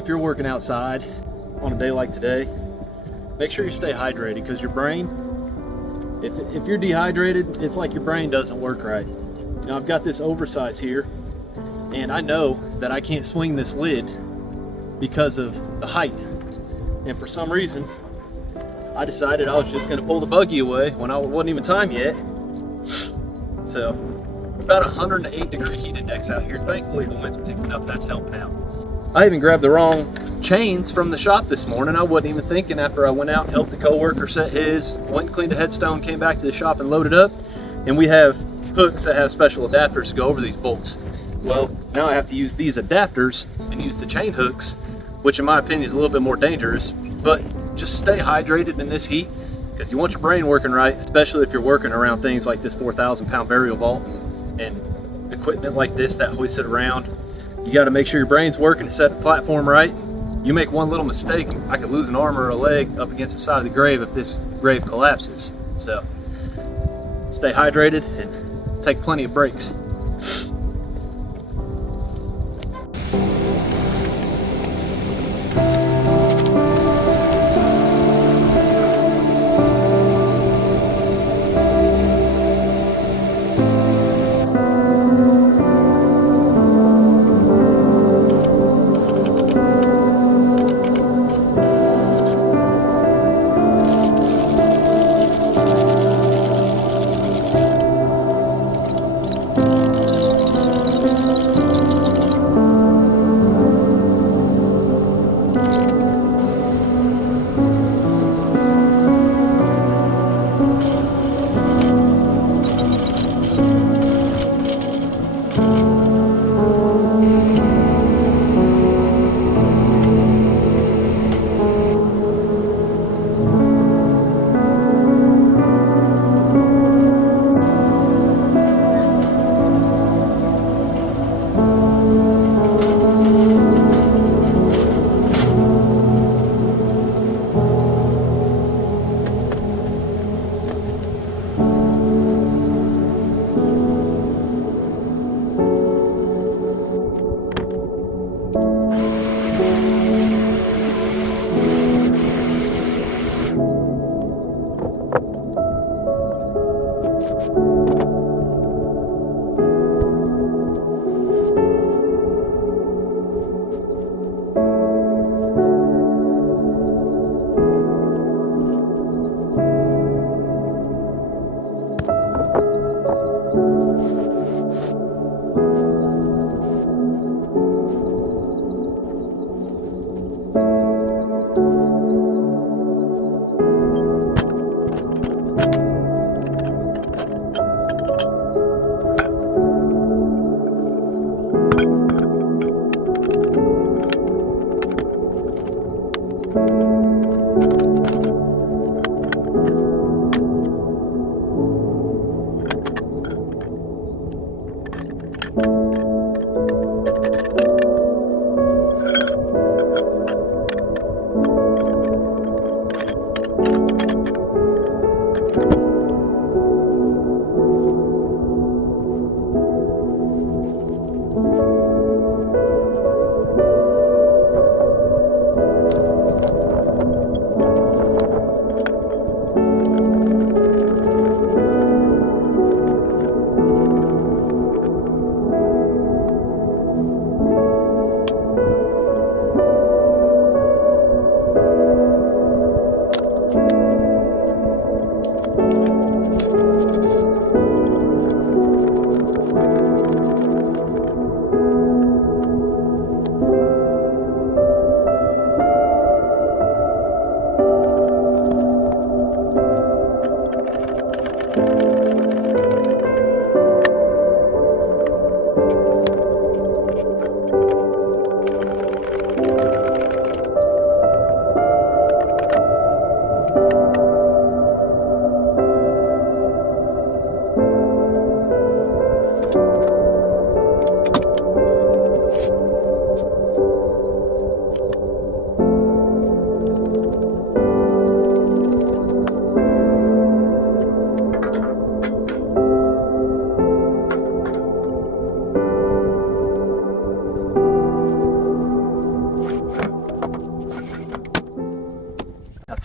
if you're working outside on a day like today, make sure you stay hydrated, because your brain, if you're dehydrated, it's like your brain doesn't work right. Now I've got this Oversize here, and I know that I can't swing this lid because of the height. And for some reason, I decided I was just gonna pull the buggy away when it wasn't even time yet. So it's about 108-degree heat index out here. Thankfully the wind's picking up, that's helping out. I even grabbed the wrong chains from the shop this morning. I wasn't even thinking after I went out and helped a coworker set his, went and cleaned a headstone, came back to the shop and loaded up. And we have hooks that have special adapters to go over these bolts. Well, now I have to use these adapters and use the chain hooks, which in my opinion is a little bit more dangerous. But just stay hydrated in this heat, because you want your brain working right, especially if you're working around things like this 4,000-pound burial vault and equipment like this that hoists it around. You got to make sure your brain's working to set the platform right. You make one little mistake, I could lose an arm or a leg up against the side of the grave if this grave collapses. So stay hydrated and take plenty of breaks.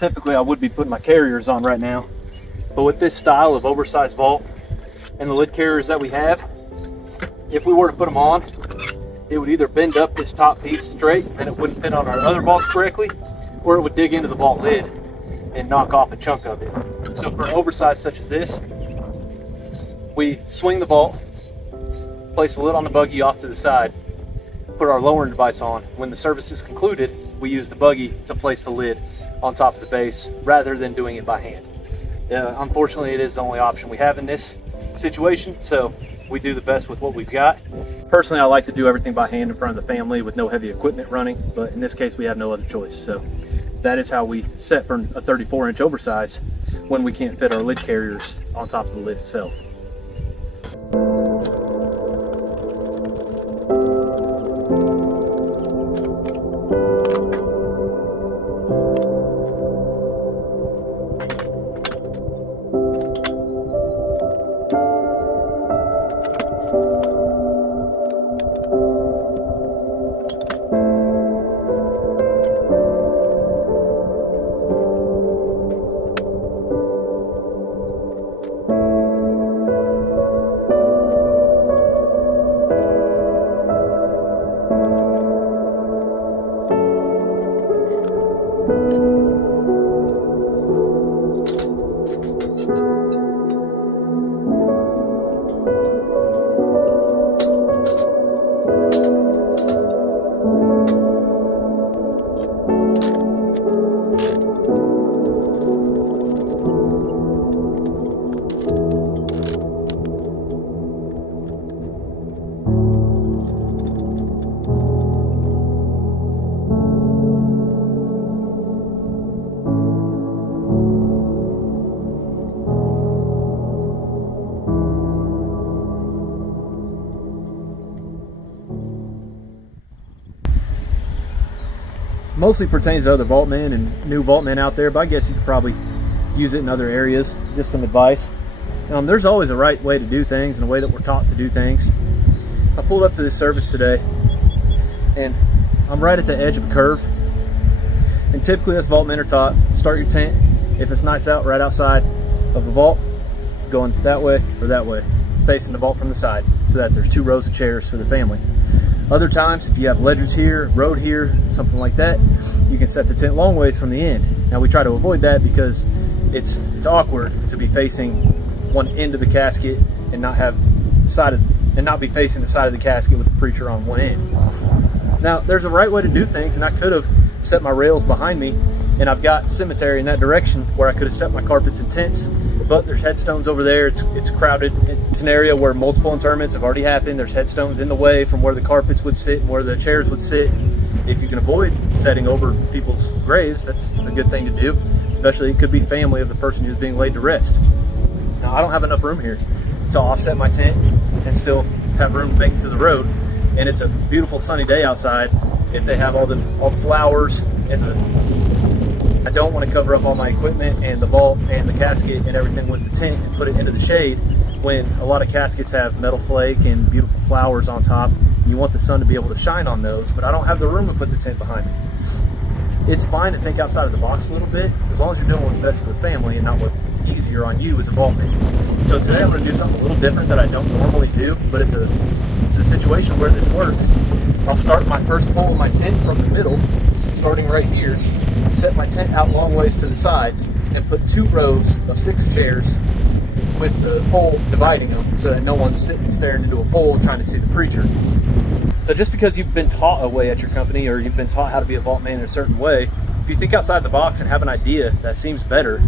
typically I would be putting my carriers on right now, but with this style of oversized vault and the lid carriers that we have, if we were to put them on, it would either bend up this top piece straight and it wouldn't fit on our other vaults correctly, or it would dig into the vault lid and knock off a chunk of it. So for an oversize such as this, we swing the vault, place the lid on the buggy off to the side, put our lowering device on. When the service is concluded, we use the buggy to place the lid on top of the base rather than doing it by hand. Unfortunately, it is the only option we have in this situation, so we do the best with what we've got. Personally, I like to do everything by hand in front of the family with no heavy equipment running, but in this case we have no other choice. So that is how we set for a 34-inch oversize when we can't fit our lid carriers on top of the lid itself. Mostly pertains to other Vaultmen and new Vaultmen out there, but I guess you could probably use it in other areas. Just some advice. There's always a right way to do things and a way that we're taught to do things. I pulled up to this service today and I'm right at the edge of a curve. And typically us Vaultmen are taught, start your tent, if it's nice out, right outside of the vault, going that way or that way, facing the vault from the side, so that there's 2 rows of chairs for the family. Other times, if you have ledges here, road here, something like that, you can set the tent long ways from the end. Now we try to avoid that because it's awkward to be facing one end of the casket and not be facing the side of the casket with the preacher on one end. Now there's a right way to do things, and I could have set my rails behind me, and I've got cemetery in that direction where I could have set my carpets and tents, but there's headstones over there. It's crowded. It's an area where multiple interments have already happened. There's headstones in the way from where the carpets would sit and where the chairs would sit. If you can avoid setting over people's graves, that's a good thing to do, especially it could be family of the person who's being laid to rest. Now I don't have enough room here to offset my tent and still have room to make it to the road, and it's a beautiful sunny day outside. If they have all the flowers and I don't want to cover up all my equipment and the vault and the casket and everything with the tent and put it into the shade when a lot of caskets have metal flake and beautiful flowers on top. You want the sun to be able to shine on those, but I don't have the room to put the tent behind me. It's fine to think outside of the box a little bit, as long as you're doing what's best for the family and not what's easier on you as a Vaultman. So today I'm going to do something a little different that I don't normally do, but it's a situation where this works. I'll start my first pole of my tent from the middle, starting right here, and set my tent out long ways to the sides and put 2 rows of 6 chairs with the pole dividing them so that no one's sitting staring into a pole trying to see the preacher. So just because you've been taught a way at your company, or you've been taught how to be a Vaultman in a certain way, if you think outside the box and have an idea that seems better,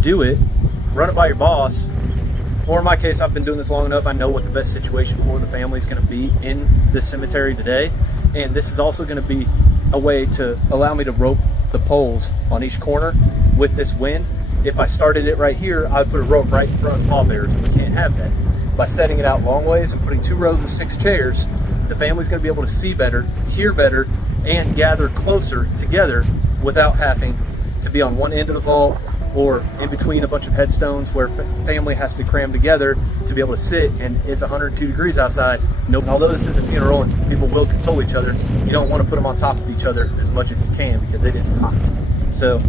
do it, run it by your boss. Or in my case, I've been doing this long enough, I know what the best situation for the family is going to be in this cemetery today. And this is also going to be a way to allow me to rope the poles on each corner with this wind. If I started it right here, I'd put a rope right in front of the pallbearers, and we can't have that. By setting it out long ways and putting 2 rows of 6 chairs, the family's going to be able to see better, hear better, and gather closer together without having to be on one end of the vault or in between a bunch of headstones where family has to cram together to be able to sit, and it's 102 degrees outside. Although this is a funeral and people will console each other, you don't want to put them on top of each other as much as you can because it is hot. So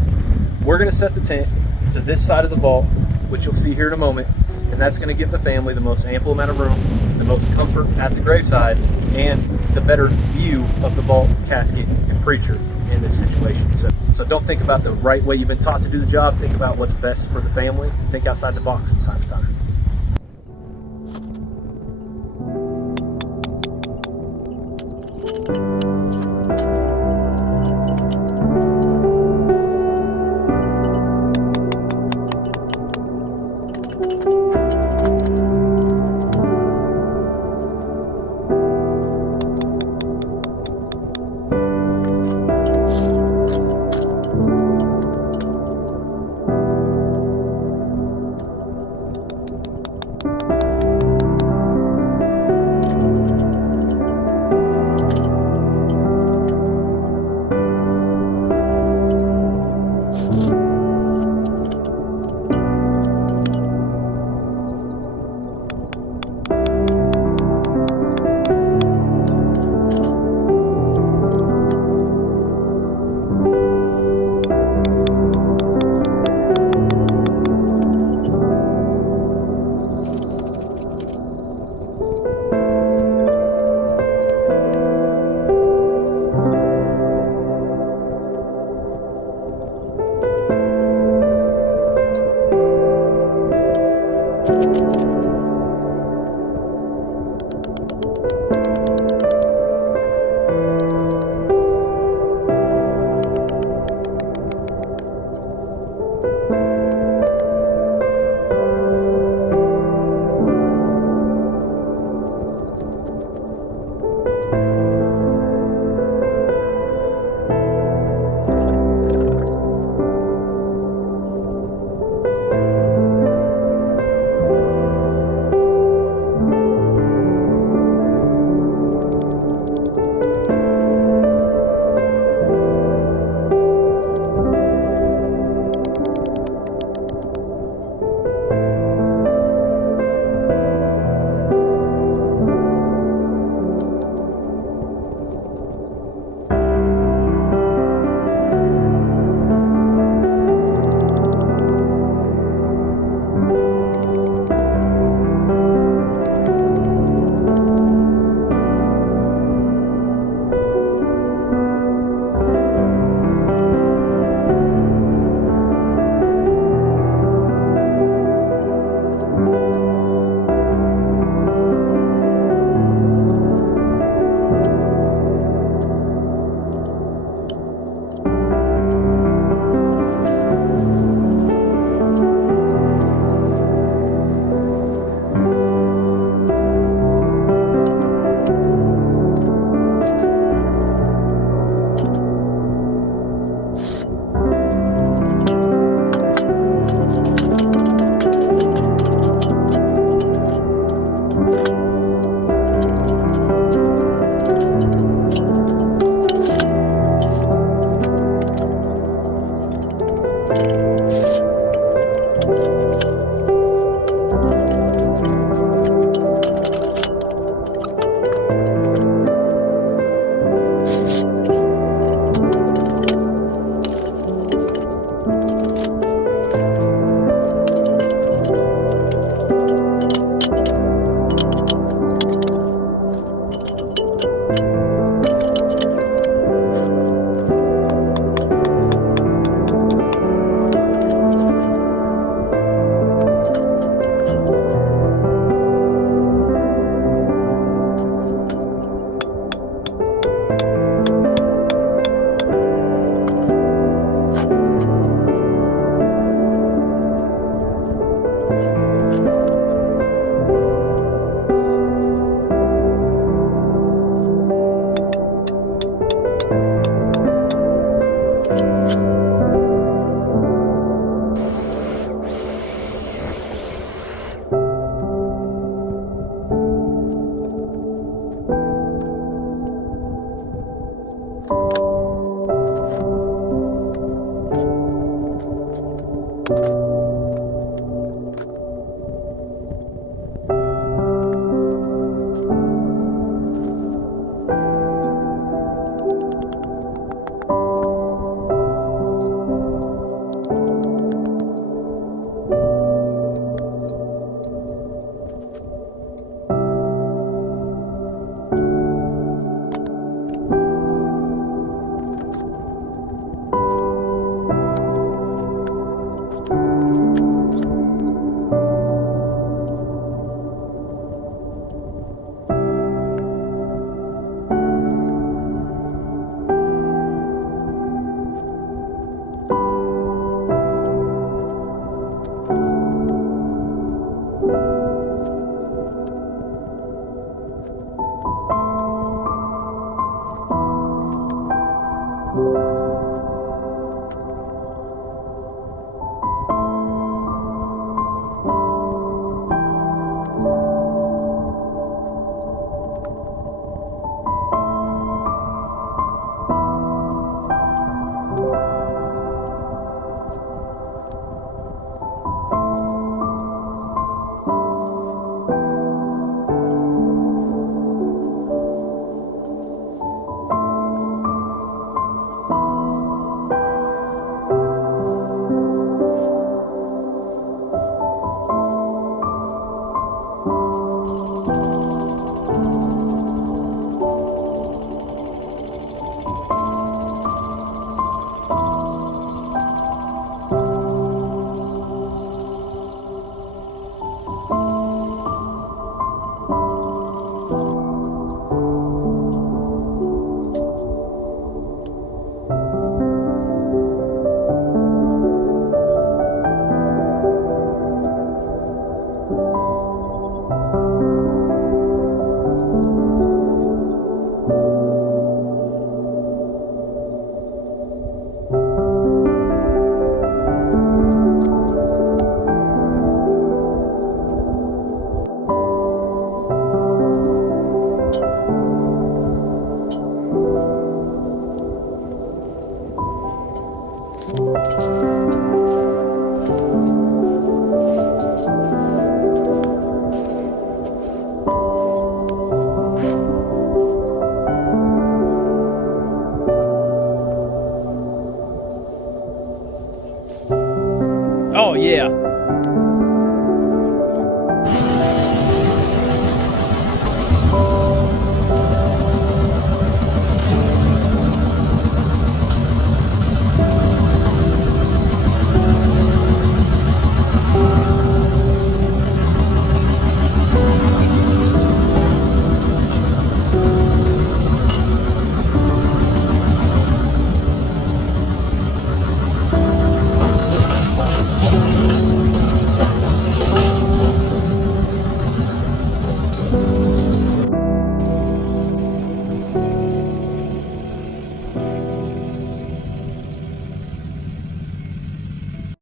we're going to set the tent to this side of the vault, which you'll see here in a moment, and that's going to give the family the most ample amount of room, the most comfort at the graveside, and the better view of the vault, casket, and preacher in this situation. So don't think about the right way you've been taught to do the job. Think about what's best for the family. Think outside the box from time to time.